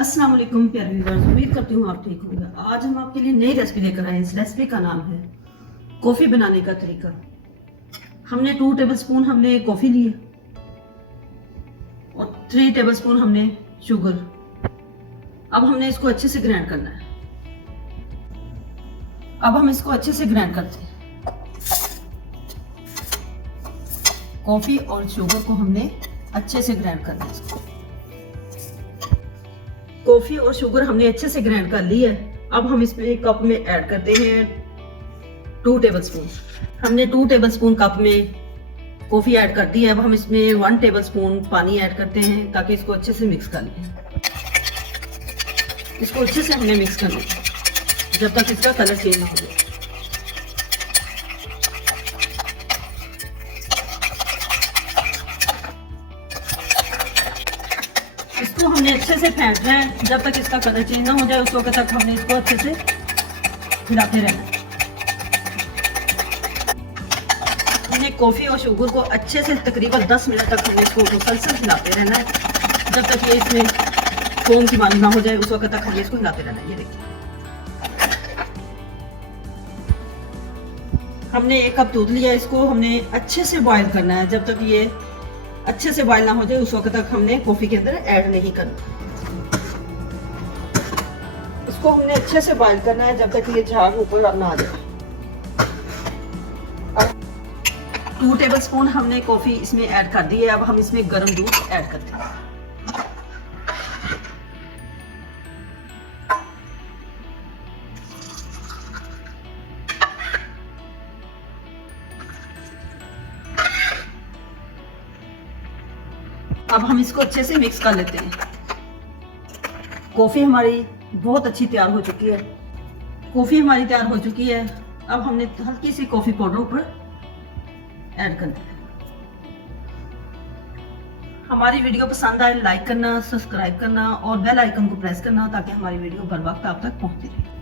अस्सलाम वालेकुम प्यारे व्यूअर्स, उम्मीद करती हूँ आप ठीक होंगे। आज हम आपके लिए नई रेसिपी लेकर आए हैं। इस रेसिपी का नाम है कॉफ़ी बनाने का तरीका। हमने 2 टेबलस्पून हमने कॉफ़ी लिए और 3 टेबलस्पून हमने शुगर। अब हमने इसको अच्छे से ग्राइंड करना है। अब हम इसको अच्छे से ग्राइंड करते हैं। कॉफ़ी और शुगर को हमने अच्छे से ग्राइंड करना है। इसको कॉफी और शुगर हमने अच्छे से ग्राइंड कर ली है। अब हम इसमें एक कप में ऐड करते हैं 2 टेबलस्पून। हमने 2 टेबलस्पून कप में कॉफी ऐड कर दी है। अब हम इसमें 1 टेबलस्पून पानी ऐड करते हैं ताकि इसको अच्छे से मिक्स कर लें। इसको अच्छे से हमने मिक्स कर लिया जब तक इसका कलर चेंज ना हो जाए। इसको हमने अच्छे से फेंटना है जब तक इसका कलर चेंज ना हो जाए। उस वक्त तक हमने इसको अच्छे से हिलाते रहना है। हमने कॉफ़ी और शुगर को अच्छे से तकरीबन 10 मिनट तक हमने इसको मुसलसल हिलाते रहना है जब तक ये इसमें फोम की मालूम ना हो जाए। उस वक्त तक हमने इसको हिलाते रहना है। ये देखिए, हमने 1 कप दूध लिया। इसको हमने अच्छे से बॉईल करना है जब तक ये अच्छे से बॉईल ना हो जाए। उस वक्त तक हमने कॉफी के अंदर ऐड नहीं करना। इसको हमने अच्छे से बॉईल करना है जब तक ये झाग ऊपर ना आ जाए। 2 टेबलस्पून हमने कॉफी इसमें ऐड कर दी है। अब हम इसमें गर्म दूध ऐड करते हैं। अब हम इसको अच्छे से मिक्स कर लेते हैं। कॉफ़ी हमारी बहुत अच्छी तैयार हो चुकी है। कॉफ़ी हमारी तैयार हो चुकी है। अब हमने हल्की सी कॉफ़ी पाउडर ऊपर ऐड कर दिया। हमारी वीडियो पसंद आए लाइक करना, सब्सक्राइब करना और बेल आइकन को प्रेस करना ताकि हमारी वीडियो बर वक्त आप तक पहुंचती रहे।